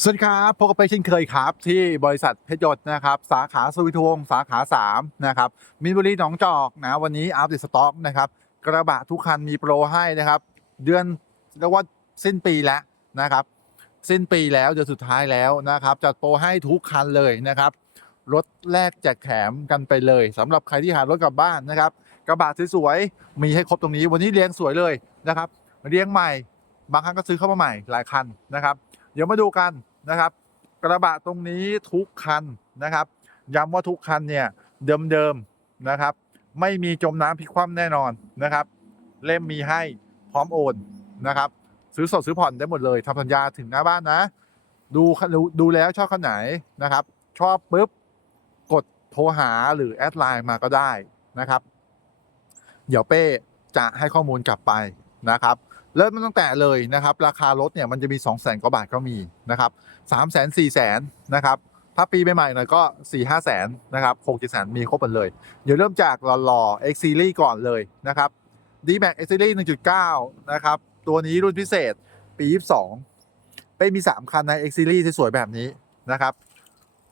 สวัสดีครับพบกับไปเช่นเคยครับ ที่บริษัทเพชรยศนะครับ สาขาสวิทวงสาขา 3 นะครับมินบุรีหนองจอกนะวันนี้อัพเดตสต็อกนะครับ กระบะทุกคันมีโปรให้นะครับ เดือนเรียกว่าสิ้นปีแล้วนะครับ สิ้นปีแล้วเดือนสุดท้ายแล้วนะครับ จัดโปรให้ทุกคันเลยนะครับ รถแรกแจกแถมกันไปเลยสำหรับใครที่หารถกลับบ้านนะครับ กระบะสวยๆมีให้ครบตรงนี้ วันนี้เรียงสวยเลยนะครับเรียงใหม่ บางครั้งก็ซื้อเข้ามาใหม่หลายคันนะครับ เดี๋ยวมาดูกันนะครับ กระบะตรงนี้ทุกคันนะครับ ย้ำว่าทุกคันเนี่ยเดิมๆนะครับ ไม่มีจมน้ำพลิกคว่ำแน่นอนนะครับ เล่มมีให้พร้อมโอนนะครับ ซื้อสดซื้อผ่อนได้หมดเลยทำสัญญาถึงหน้าบ้านนะ ดูดูดูแล้วชอบคันไหนนะครับ ชอบปุ๊บกดโทรหาหรือแอดไลน์มาก็ได้นะครับ เดี๋ยวเป้จะให้ข้อมูลกลับไปนะครับ เริ่มตั้งแต่เลยนะครับ ราคารถเนี่ยมันจะมี 2 0 0 0 0 0กว่าบาทก็มีนะครับ3 0 0 0 0 0 4 0 0 0 0นนะครับถ้าปีใหม่ๆหน่อยก็4 5 0 0 0 0นนะครับ6 7 0 0 0มีครบหมดเลย เดี๋ยวเริ่มจากหล่อๆ X Series ก่อนเลยนะครับ d m a x X Series 1.9 นะครับ ตัวนี้รุ่นพิเศษปี 22 เป็นมี 3 คันใน X Series ที่สวยแบบนี้นะครับ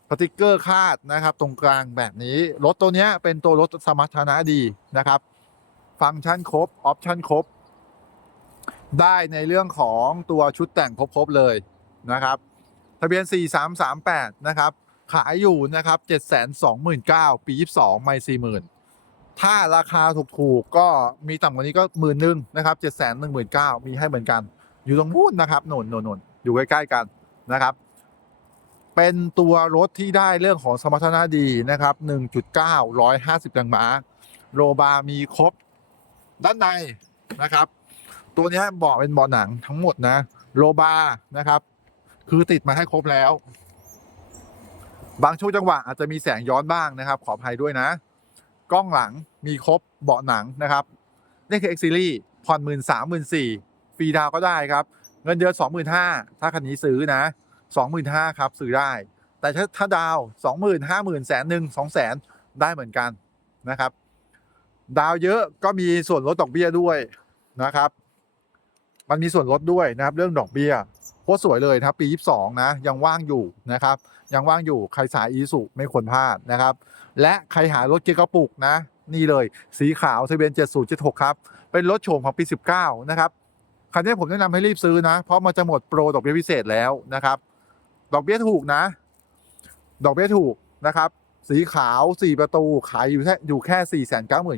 สติกเกอร์คาดนะครับตรงกลางแบบนี้ รถตัวเนี้ยเป็นตัวรถสมรรถนะดีนะครับ ฟังก์ชันครบ ออปชั่นครบ ได้ในเรื่องของตัวชุดแต่งครบๆเลยนะครับ ทะเบียน 4338 นะครับ ขายอยู่นะครับ 729,000 ปี 22 ไม่ 40,000 ถ้าราคาถูกๆก็มีต่ำกว่านี้ก็หมื่นหนึ่งนะครับ 719,000 มีให้เหมือนกัน อยู่ตรงนู้นนะครับโนนโนนโนนอยู่ใกล้ ๆ กันนะครับเป็นตัวรถที่ได้เรื่องของสมรรถนะดีนะครับ 1.9 150แรงม้า โรบาร์มีครบ ด้านในนะครับ ตัวนี้เบาะเป็นเบาะหนังทั้งหมดนะ โลบาร์นะครับ คือติดมาให้ครบแล้ว บางช่วงจังหวะอาจจะมีแสงย้อนบ้างนะครับ ขออภัยด้วยนะ กล้องหลังมีครบเบาะหนังนะครับนี่คือ X Series ผ่อนหมื่นสามหมื่นสี่ฟรีดาวก็ได้ครับ เงินเดือนสองหมื่นห้าถ้าคันนี้ซื้อนะสองหมื่นห้าครับซื้อได้ แต่ถ้าถ้าดาวสองหมื่นห้าหมื่นแสนหนึ่งสองแสนได้เหมือนกันนะครับ ดาวเยอะก็มีส่วนลดดอกเบี้ยด้วยนะครับ มันมีส่วนลดด้วยนะครับเรื่องดอกเบี้ยโคตรสวยเลยนะครับปี 22 นะ ยังว่างอยู่นะครับ ยังว่างอยู่ใครสายอีสุไม่ควรพลาดนะครับ และใครหารถเกียร์กระปุกนะ นี่เลยสีขาวทะเบียน 7076 ครับ เป็นรถโฉมของปี 19 นะครับคันนี้ผมแนะนำให้รีบซื้อนะ เพราะมันจะหมดโปรดอกเบี้ยพิเศษแล้วนะครับ ดอกเบี้ยถูกนะ ดอกเบี้ยถูกนะครับ สีขาว 4 ประตูขายอยู่แค่อยู่แค่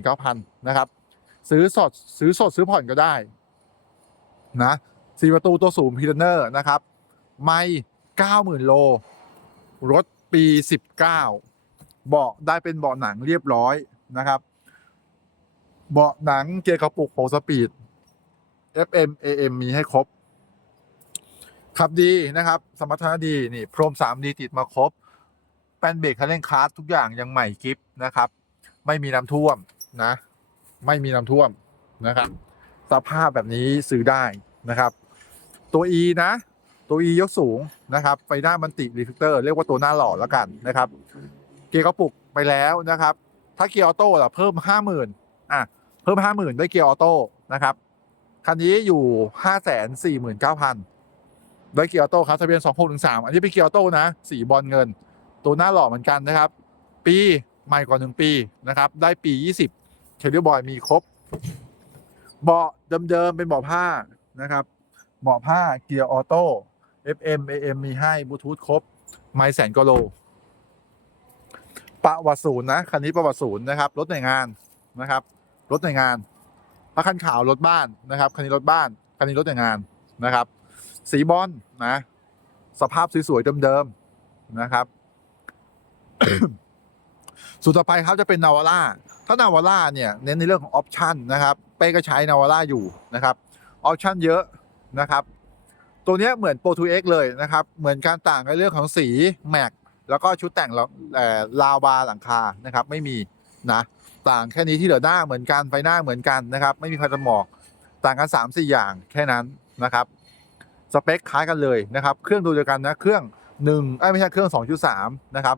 499,000 นะครับ ซื้อสดซื้อสดซื้อผ่อนก็ได้ นะสี่ประตูตัวสูงพีเนอร์นะครับ ไม่เก้าหมื่นโล รถปี19เบาะได้เป็นเบาะหนังเรียบร้อยนะครับ เบาะหนังเกียร์กระปุกโหสปีด FM AM มีให้ครบ ขับดีนะครับ สมรรถนะดีนี่พรม 3D ติดมาครบ แป้นเบรกคันเร่งคลาสทุกอย่างยังใหม่กิฟนะครับ ไม่มีน้ำท่วมนะ ไม่มีน้ำท่วมนะครับ สภาพแบบนี้ซื้อได้นะครับ ตัว E นะ ตัว E ยกสูงนะครับไฟหน้ามันติรีเฟกเตอร์เรียกว่าตัวหน้าหล่อแล้วกันนะครับ เกียร์กระปุกไปแล้วนะครับ ถ้าเกียร์ออโต้ล่ะเพิ่มห้าหมื่นอะเพิ่มห้าหมื่นได้เกียร์ออโต้นะครับคันนี้อยู่ห้าแสนสี่หมื่นเก้าพันได้เกียร์ออโต้ครับทะเบียนสองหกถึงสามอันนี้เป็นเกียร์ออโต้นะสีบอลเงิน ตัวหน้าหล่อเหมือนกันนะครับ ปีใหม่กว่าหนึ่งปีนะครับได้ปียี่สิบเลลี่บอยมีครบ เบาะเดิมๆเป็นเบาะผ้านะครับเบาะผ้าเกียร์ออโต้ FM AM มีให้บลูทูธครบ ไม่แสนกโล ประวัติศูนย์นะคันนี้ประวัติศูนย์นะครับ รถหน่วยงานนะครับ รถหน่วยงานถ้าคันขาวรถบ้านนะครับ คันนี้รถบ้าน คันนี้รถหน่วยงานนะครับ สีบอลนะ สภาพสวยๆเดิมๆนะครับสุดต่อไปครับจะเป็นนาวาร่าถ้านาวาร่าเนี่ยเน้นในเรื่องของออปชันนะครับ ป้ก็ใช้นาวาร่าอยู่นะครับออปชันเยอะนะครับ ตัวนี้เหมือน Pro 2X เลยนะครับ เหมือนการต่างในเรื่องของสีแม็กแล้วก็ชุดแต่งแล้วลาวบาร์หลังคานะครับไม่มีนะต่างแค่นี้ที่เหลือหน้าเหมือนกันไฟหน้าเหมือนกันนะครับ ไม่มีไฟจำหมอกต่างกัน 3 4 อย่างแค่นั้นนะครับสเปคคล้ายกันเลยนะครับ เครื่องตัวเดียวกันนะเครื่อง1เอ้ไม่ใช่เครื่อง 2.3 นะครับ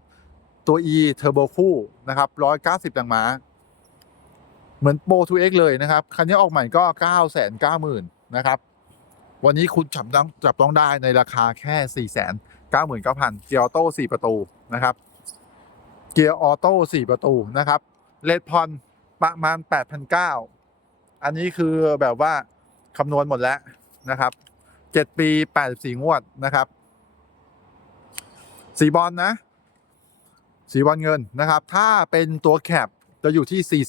ตัว E Turbo คู่นะครับ190แรงม้า เหมือน Pro 2X เลยนะครับ คันนี้ออกใหม่ก็ 9 9 0 0 0 0นะครับ วันนี้คุณจับต้องจับต้องได้ในราคาแค่4 9 9 9 0 0 0เกียร์ออโต้4ประตูนะครับ เกียร์ออโต้4ประตูนะครับเลดพอนประมาณ 8,900 อันนี้คือแบบว่าคำนวณหมดแล้วนะครับ 7 ปี 84 งวดนะครับสีบอลนะ สีบอลเงินนะครับ ถ้าเป็นตัวแคป จะอยู่ที่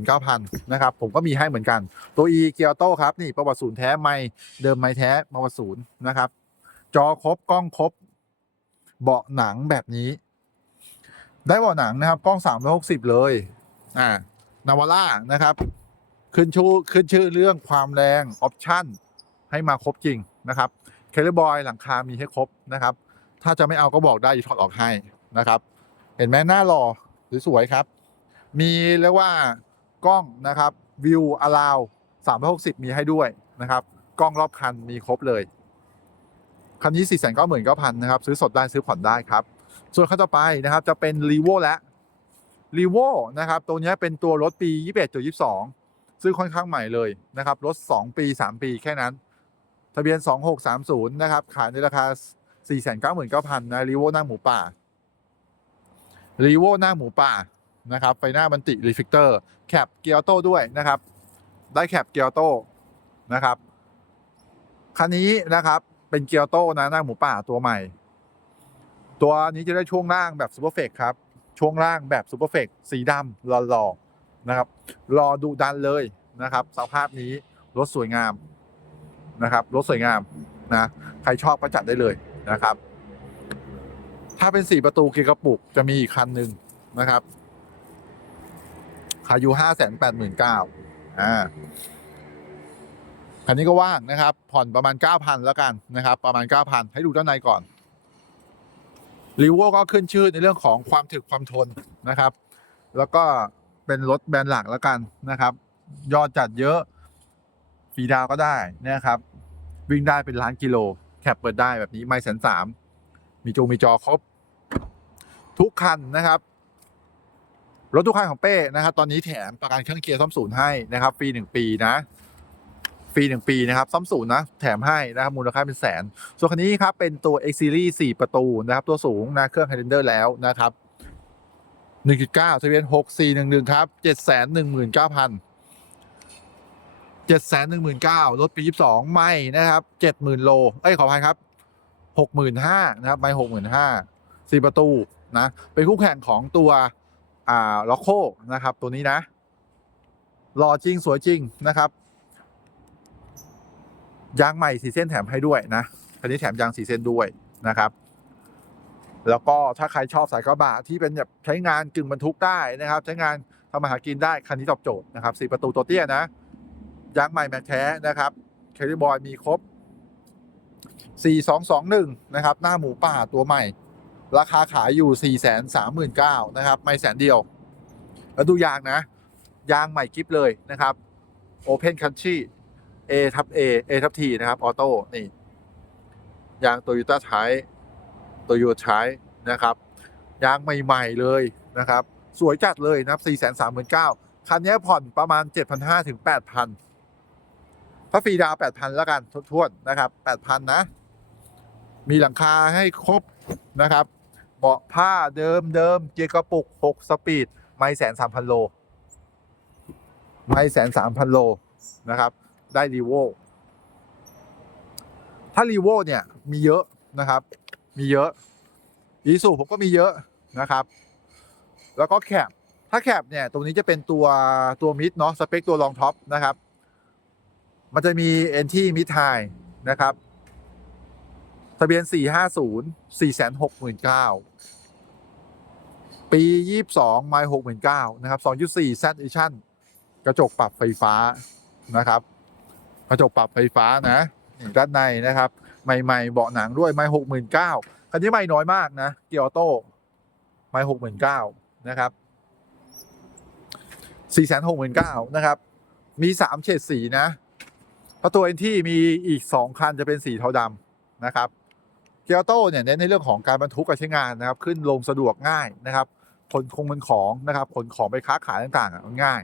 419,000 นะครับ ผมก็มีให้เหมือนกัน ตัว e เกียร์โต้ครับ นี่ประวัติศูนย์แท้ไม่เดิมไม่แท้ประวัติศูนย์นะครับ จอครบกล้องครบ เบาะหนังแบบนี้ ได้เบาะหนังนะครับ กล้อง 360 เลย อ่านาวาร่านะครับ ขึ้นชูขึ้นชื่อเรื่องความแรงออปชั่นให้มาครบจริงนะครับเคลบอยหลังคามีให้ครบนะครับ ถ้าจะไม่เอาก็บอกได้ถอดออกให้นะครับ เห็นไหมหน้าหล่อสวยๆครับ มีเรียกว่ากล้องนะครับวิวอลาว360 มีให้ด้วยนะครับ กล้องรอบคันมีครบเลย คันนี้ 4 9 9 9 0 0นะครับ ซื้อสดได้ซื้อผ่อนได้ครับ ส่วนคันต่อไปนะครับจะเป็น r ีโวและ r ีโวนะครับ ตัวนี้เป็นตัวรถปี 21.22 ซึ่งค่อนข้างใหม่เลยนะครับ รถ 2 ปี 3 ปีแค่นั้น ทะเบียน 2630 นะครับ ขายในราคา 499,000นะรีโวหน้าหมูป่ารีโวหน้าหมูป่า นะครับไฟหน้าบันติรีฟิกเตอร์แคปเกียร์โต้ด้วยนะครับ ได้แคปเกียร์โต้นะครับคันนี้นะครับเป็นเกียร์โต้นะหน้าหมูป่าตัวใหม่ ตัวนี้จะได้ช่วงล่างแบบซูเปอร์เฟกครับ ช่วงล่างแบบซูเปอร์เฟกสีดำหล่อๆนะครับรอดูดันเลยนะครับสภาพนี้รถสวยงามนะครับรถสวยงามนะใครชอบก็จัดได้เลยนะครับ ถ้าเป็นสี่ประตูเกียร์กระปุกจะมีอีกคันหนึ่งนะครับ ขายอยู่ห้าแสนแปดหมื่นเก้าอ่าคันนี้ก็ว่างนะครับ ผ่อนประมาณเก้าพันแล้วกันนะครับ ประมาณเก้าพันให้ดูด้านในก่อนรีโวก็ขึ้นชื่อในเรื่องของความถึกความทนนะครับ แล้วก็เป็นรถแบรนด์หลักแล้วกันนะครับ ยอดจัดเยอะฟีดาวก็ได้นะครับ วิ่งได้เป็นล้านกิโล แคปเปิดได้แบบนี้ไม่แสนสามมีจงมีจอครบ ทุกคันนะครับ รถทุกคันของเป้นะครับตอนนี้แถมประกันเครื่องเกียร์ซ่อมศูนย์ให้นะครับฟรีหนึ่งปีนะฟรีหนึ่งปีนะครับซ่อมศูนย์นะแถมให้นะครับมูลค่าเป็นแสน ส่วนคันนี้ครับเป็นตัว X Series 4 ประตูนะครับตัวสูงนะเครื่อง Highlander แล้วนะครับ1.9ทะเบียน6411ครับ719,000 719,000รถปี 22 ไม่นะครับ 70,000 โล เอ้ย ขออภัยครับ 65,000นะครับ ไม่65,000สี่ประตูนะ เป็นคู่แข่งของตัว อ่าล็อกโคนะครับ ตัวนี้นะหล่อจริงสวยจริงนะครับ ยางใหม่สีเส้นแถมให้ด้วยนะคันนี้แถมยางสีเส้นด้วยนะครับ แล้วก็ถ้าใครชอบสายกระบะที่เป็นแบบใช้งานกึ่งบรรทุกได้นะครับ ใช้งานทำมาหากินได้คันนี้ตอบโจทย์นะครับสี่ประตูตัวเตี้ยนะยางใหม่แม็กแท้นะครับเคลิบอยมีครบ 4221 นะครับ หน้าหมูป่าตัวใหม่ ราคาขายอยู่ 439,000นะครับ ไม่แสนเดียว แล้วดูยางนะ ยางใหม่กิฟเลยนะครับ Open Country A ทับ A A ทับ T นะครับ ออโต้ นี่ ยางโตโยต้าไทโตโยต้านะครับ ยางใหม่ ๆ เลยนะครับ สวยจัดเลยนะครับ 439,000คันนี้ผ่อนประมาณ 7,500ถึง8,000ถ้าฟรีดาว8,000 แล้วกันทวนๆนะครับ 8,000 นะ มีหลังคาให้ครบนะครับ เบาะผ้าเดิมเดิมเกียร์กระปุก 6 สปีด ไม่แสนสามพันโล ไม่แสนสามพันโลนะครับ ได้รีโวถ้ารีโวเนี่ย มีเยอะนะครับ มีเยอะอีสูผมก็มีเยอะนะครับ แล้วก็แคปถ้าแคปเนี่ยตรงนี้จะเป็นตัวตัวมิดเนาะสเปคตัวรองท็อปนะครับ มันจะมีเอนที่มิดไฮนะครับ ทะเบียน 450 469,000 ปี 22 ไมล์69,000 นะครับ 2.4 Z Edition กระจกปรับไฟฟ้านะครับ กระจกปรับไฟฟ้านะด้านในนะครับ ใหม่ๆ เบาะหนังด้วย ไมล์69,000 คันนี้ไม่น้อยมากนะ เกียร์ออโต้ ไมล์69,000 นะครับ 469,000 นะครับ มี 3 เฉดสีนะเพระตัวเอ็นที่มีอีก 2 คันจะเป็นสีเทาดำนะครับ เกียร์โต้เนี่ยเน้นในเรื่องของการบรรทุกการใช้งานนะครับ ขึ้นลงสะดวกง่ายนะครับขนคงมันของนะครับขนของไปค้าขายต่างๆง่าย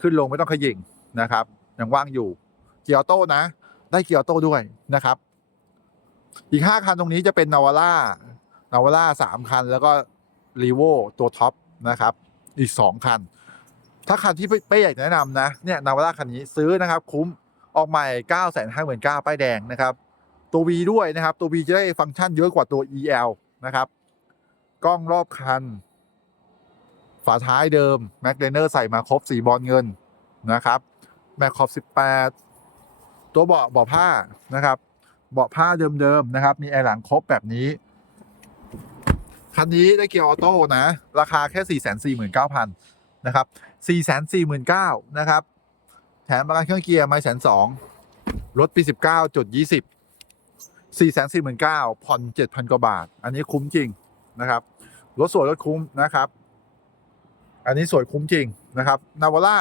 ขึ้นลงไม่ต้องขยิ่งนะครับยังว่างอยู่เกียร์โต้นะ ได้เกียร์โต้ด้วยนะครับ อีก 5 คันตรงนี้จะเป็นนาวาร่านาวาร่าสามคัน แล้วก็รีโวตัวท็อปนะครับ อีก 2 คัน ถ้าคันที่เป้อยากแนะนำนะเนี่ยนาวาร่าคันนี้ซื้อนะครับ คุ้มออกใหม่9 5 9 0 0 0ป้ายแดงนะครับ ตัว V ด้วยนะครับ ตัว V จะได้ฟังก์ชันเยอะกว่าตัว EL นะครับ กล้องรอบคัน ฝาท้ายเดิมแม็กเลเนอร์ใส่มาครบสีบอลเงินนะครับแม็กขอบ18 ตัวเบาะเบาะผ้านะครับ เบาะผ้าเดิมๆนะครับ มีแอร์หลังครบแบบนี้ คันนี้ได้เกียร์ออโต้นะ ราคาแค่ 449,000นะครับ 449,000นะครับ แถมประกันเครื่องเกียร์ไม่แสนสองรถปี 4 4 9 0 0 0ผ่อน 7,000 กว่าบาท อันนี้คุ้มจริงนะครับ รถสวยรถคุ้มนะครับ อันนี้สวยคุ้มจริงนะครับนาวาร่า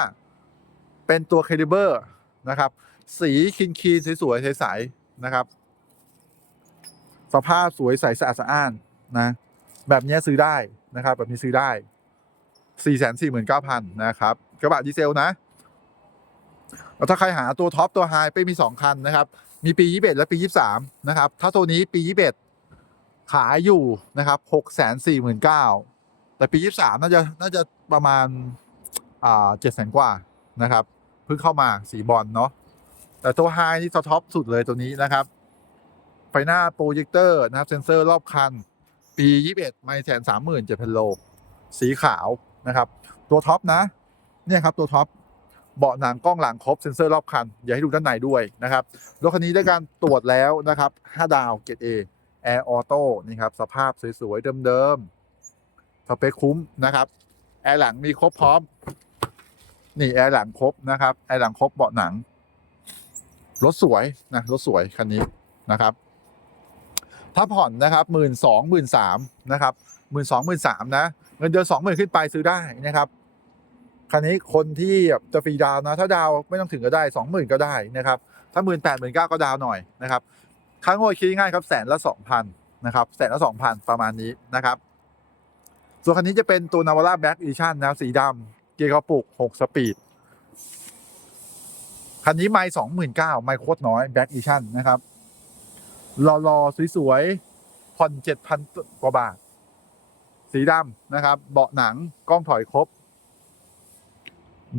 เป็นตัวเคลิเบอร์นะครับ สีคินคีนสวยๆใสๆนะครับ สภาพสวยใสสะอาดสะอ้านนะ แบบนี้ซื้อได้นะครับ แบบนี้ซื้อได้ 449,000นะครับกระบะดีเซลนะแล้วถ้าใครหาตัวท็อปตัวไฮไปมี 2 คันนะครับ มีปี 21 และปี 23 นะครับ ถ้าตัวนี้ปี 21 ขายอยู่นะครับ649,000แต่ปี 23 น่าจะน่าจะประมาณอ่า7 0,000กว่านะครับ เพิ่งเข้ามาสีบอลเนาะแต่ตัวไฮนี่ท็อปสุดเลยตัวนี้นะครับ ไฟหน้าโปรเจคเตอร์นะครับ เซ็นเซอร์รอบคัน ปี 21 ไม่แสนสามหมื่นเจ็ดพันโล สีขาวนะครับ ตัวท็อปนะ เนี่ยครับตัวท็อป เบาะหนังกล้องหลังครบเซ็นเซอร์รอบคัน อย่าให้ดูด้านในด้วยนะครับรถคันนี้ได้การตรวจแล้วนะครับ 5 ดาวเกรด A แอร์ออโต้นี่ครับสภาพสวยๆเดิมๆสเปคคุ้มนะครับแอร์หลังมีครบพร้อมนี่แอร์หลังครบนะครับแอร์หลังครบเบาะหนังรถสวยนะรถสวยคันนี้นะครับ ถ้าผ่อนนะครับหมื่นสองหมื่นสามนะครับหมื่นสองหมื่นสามนะ เงินเดือนสองหมื่นขึ้นไปซื้อได้นะครับ คันนี้คนที่จะฟรีดาวนะ ถ้าดาวไม่ต้องถึงก็ได้สองหมื่นก็ได้นะครับ ถ้าหมื่นแปดหมื่นเก้าก็ดาวหน่อยนะครับค่างวดคิดง่ายครับแสนละสองพันนะครับแสนละสองพันประมาณนี้นะครับ ส่วนคันนี้จะเป็นตัวนาวาร่าแบ็กอีชั่นนะสีดำเกียร์กระปุกหกสปีดคันนี้ไม่สองหมื่นเก้าไม่โคตรน้อยแบ็กอีชั่นนะครับรอๆสวยๆผ่อนเจ็ดพันกว่าบาท สีดำนะครับ เบาะหนังกล้องถอยครบ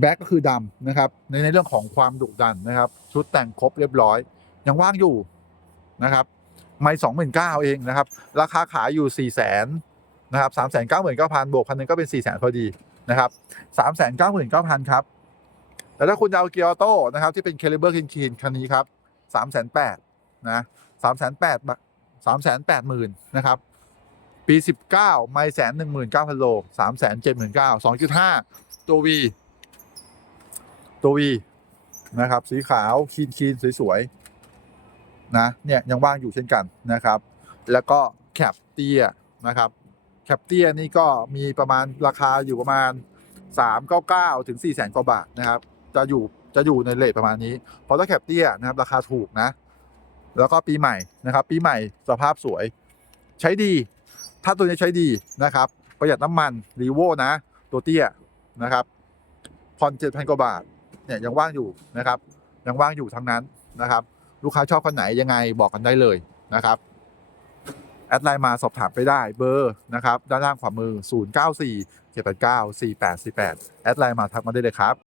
แบ็กก็คือดำนะครับในในเรื่องของความดุดันนะครับ ชุดแต่งครบเรียบร้อย ยังว่างอยู่นะครับไม่สองหมื่นเก้าเองนะครับ ราคาขายอยู่สี่แสนนะครับสามแสนเก้าหมื่นเก้าพันบวกพันหนึ่งก็เป็นสี่แสนพอดีนะครับสามแสนเก้าหมื่นเก้าพันครับแต่ถ้าคุณจะเอาเกียร์ออโต้นะครับที่เป็นเคลิเบอร์คินคีนคันนี้ครับสามแสนแปดนะสามแสนแปดสามแสนแปดหมื่นนะครับปีสิบเก้าไม่แสนหนึ่งหมื่นเก้าพันโลสามแสนเจ็ดหมื่นเก้าสองจุดห้าตัววี ตัววีนะครับ สีขาวคีนคีนสวยๆนะเนี่ยยังว่างอยู่เช่นกันนะครับ แล้วก็แคปเตียนะครับแคปเตียนี่ก็มีประมาณราคาอยู่ประมาณ 399 ถึง4แสนกว่าบาทนะครับ จะอยู่จะอยู่ในเลทประมาณนี้ เพราะถ้าแคปเตียนะครับราคาถูกนะ แล้วก็ปีใหม่นะครับ ปีใหม่สภาพสวย ใช้ดี ถ้าตัวนี้ใช้ดีนะครับ ประหยัดน้ำมันรีโวนะ ตัวเตี้ยนะครับผ่อนเจ็ดพันกว่าบาท เนี่ยยังว่างอยู่นะครับยังว่างอยู่ทั้งนั้นนะครับ ลูกค้าชอบคนไหนยังไงบอกกันได้เลยนะครับแอดไลน์มาสอบถามไปได้เบอร์นะครับด้านล่างขวามือ 0 9 4 7 8 9 4 8 4 8 แอดไลน์มาทักมาได้เลยครับ